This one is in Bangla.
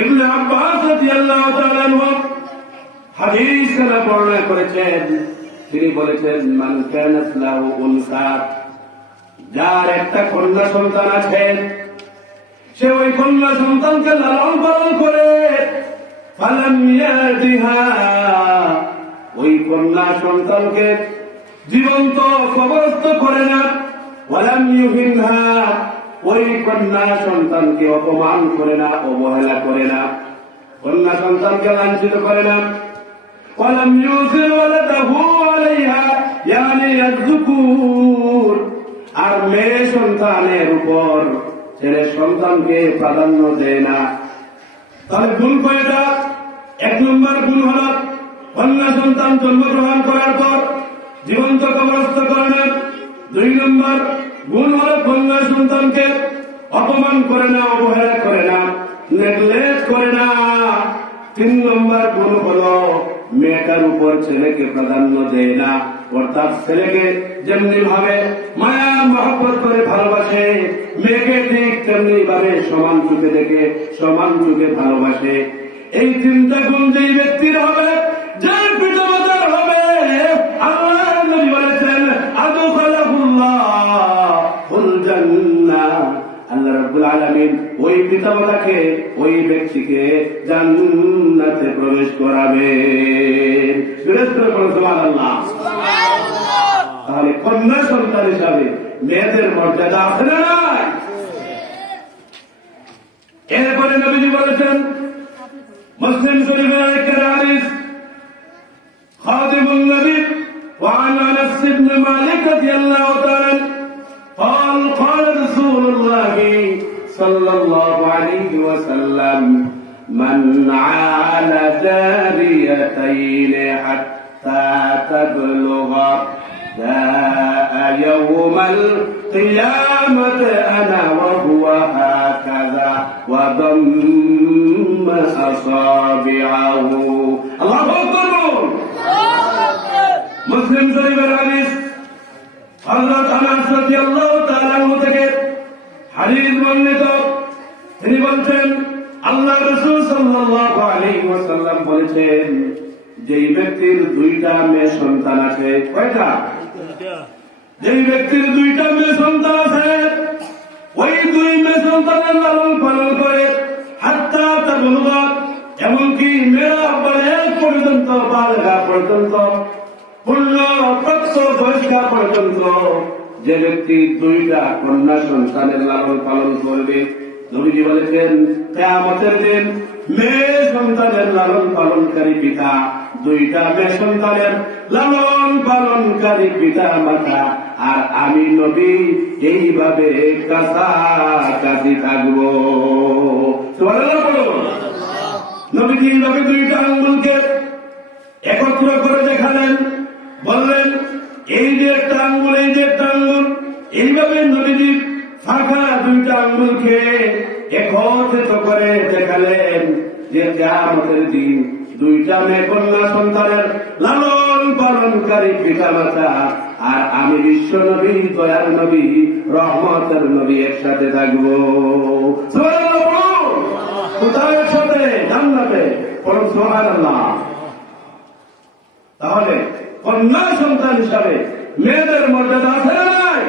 ইবনে আব্বাস রাদিয়াল্লাহু তাআলা আনহু হাদিস কানা বর্ণনা করেছেন, তিনি বলেছেন, মান কানাত লাহু উনসা, যার একটা কন্যা সন্তান আছে, সে ওই কন্যা সন্তানকে লালন পালন করে, ফালাম ইয়াদিহা, ওই কন্যা সন্তানকে জীবন্ত কবরস্থ করে না, ওয়ালাম ইউহিনহা, ওই কন্যা সন্তানকে অপমান করে না, অবহেলা করে না, কন্যা সন্তানকে লাঞ্ছিত করে না, ওয়ালাম ইউসির ওয়ালাদাহু আলাইহা, ইয়ানি আয-যুকুর, আর মেয়ে সন্তানের উপর ছেলে সন্তানকে প্রাধান্য দেয় না। তাহলে গুণ কয়টা? এক নম্বর গুণ হল কন্যা সন্তান জন্মগ্রহণ করার পর জীবন্ত কবরস্থ করে না। দুই নম্বর গুণ হল কন্যা সন্তানকে অপমান করে না, অবহেলা করে না, নেগলেক্ট করে না। তিন নম্বর গুণ হল মেয়েটার উপর ছেলেকে প্রাধান্য দেয় না, অর্থাৎ ছেলেকে যেমনি ভাবে মায়া মহব্বত করে ভালোবাসে, মেয়েকে ঠিক তেমনি ভাবে সমান চোখে দেখে, সমান চোখে ভালোবাসে। এই তিনটা গুণ যেই ব্যক্তির হবে, যে পিতামাতার হবে, আল্লাহ নবী বলেছেন, আদখালাহুল্লাহুল জান্নাহ, আল্লাহ রাব্বুল আলামিন ওই পিতামাতাকে, ওই ব্যক্তিকে জান্নাতে প্রবেশ করাবেন। সুবহানাল্লাহ। তাহলে কন্যা সন্তান হিসাবে মেয়েদের মর্যাদা আছে না নাই? এরপরে নবীজি বলেছেন, মুসলিম শরীফের একটা হাদিস, খাদিমুন নবী وعن انس بن مالك رضي الله تعالى قال قال رسول الله صلى الله عليه وسلم من عال جاريتين حتى تبلغا جاء يوم القيامة أنا وهو هكذا وضم أصابعه. الله أكبر. মুসলিম শরীফের হাদিস, হযরত আনাস রাদিয়াল্লাহু তাআলা আনহু থেকে হাদিস বর্ণিত। তিনি বলছেন, আল্লাহ রাসূল সাল্লাল্লাহু আলাইহি ওয়াসাল্লাম বলেছেন, যেই ব্যক্তির দুইটা মেয়ে সন্তান আছে, কয়টা? যেই ব্যক্তির দুইটা মেয়ে সন্তান আছে, ওই দুই মেয়ে সন্তানের লালন পালন করে, হাত্তা তাবলুগা, এমনকি মেয়েরা বালেগ পর্যন্ত, বালেগা পর্যন্ত, পূর্ণ প্রাপ্ত বয়স্কা পর্যন্ত যে ব্যক্তি দুইটা কন্যা সন্তানের লালন পালন করবে, নবীজি বলেছেন, কিয়ামতের দিন মেয়ে সন্তানের লালন পালনকারী পিতা, দুইটা মেয়ে সন্তানের লালন পালনকারী পিতা মাতা আর আমি নবী এইভাবে কাছাকাছি থাকবো। সুবহানাল্লাহ। নবীজি এইভাবে দুইটা আঙ্গুলকে একত্র করে দেখালেন, বললেন, এই যে একটা আঙ্গুল, এই যে একটা আঙ্গুল, এইভাবে নবীজি ফাঁকা দুইটা আঙ্গুলকে একত্রিত করে দেখালেন যে কিয়ামতের দিন দুইটা মেয়ে কন্যা সন্তানের লালন পালনকারী পিতা মাতা আর আমি বিশ্ব নবী, দয়ার নবী, রহমতের নবী একসাথে থাকবো। কোথায় একসাথে? জান্নাতে। সুবহানাল্লাহ। তাহলে কন্যা সন্তান হিসাবে মেয়েদের মর্যাদা আছে না নাই?